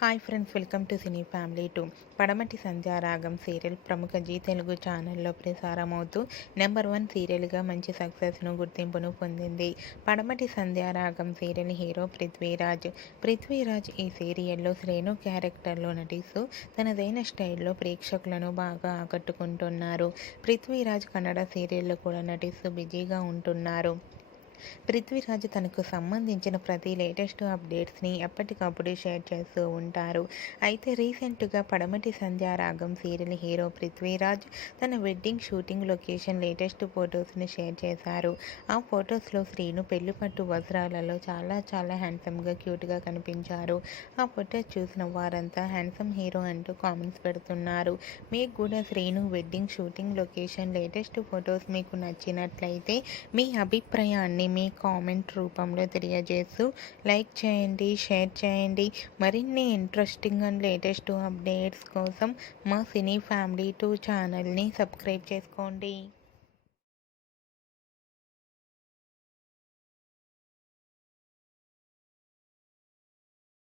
Hi friends, welcome to cine family 2. పడమటి Sandhyaragam serial ప్రముఖ G Telugu ఛానల్లో ప్రసారమవుతూ నెంబర్ 1 సీరియల్గా మంచి సక్సెస్ను గుర్తింపును పొందింది. పడమటి సంధ్యారాగం సీరియల్ హీరో పృథ్వీరాజ్ ఈ సీరియల్లో శ్రేణు క్యారెక్టర్లో నటిస్తూ తనదైన స్టైల్లో ప్రేక్షకులను బాగా ఆకట్టుకుంటున్నారు. పృథ్వీరాజ్ కన్నడ సీరియల్లో కూడా నటిస్తూ బిజీగా ఉంటున్నారు. పృథ్వీరాజ్ తనకు సంబంధించిన ప్రతి లేటెస్ట్ అప్డేట్స్ని ఎప్పటికప్పుడు షేర్ చేస్తూ ఉంటారు. అయితే రీసెంట్గా పడమటి సంధ్యారాగం సీరియల్ హీరో పృథ్వీరాజ్ తన వెడ్డింగ్ షూటింగ్ లొకేషన్ లేటెస్ట్ ఫొటోస్ని షేర్ చేశారు. ఆ ఫొటోస్లో శ్రీను పెళ్లిపట్టు వస్త్రాలలో చాలా హ్యాండ్సమ్గా క్యూట్గా కనిపించారు. ఆ ఫొటోస్ చూసిన వారంతా హ్యాండ్సమ్ హీరో అంటూ కామెంట్స్ పెడుతున్నారు. మీకు కూడా Srinu wedding shooting location latest photos మీకు నచ్చినట్లయితే మీ అభిప్రాయాన్ని మీ కామెంట్ రూపంలో తెలియజేస్తూ లైక్ చేయండి, షేర్ చేయండి. మరిన్ని ఇంట్రెస్టింగ్ అండ్ లేటెస్ట్ అప్డేట్స్ కోసం మా సినీ ఫ్యామిలీ 2 ఛానల్ని సబ్స్క్రైబ్ చేసుకోండి.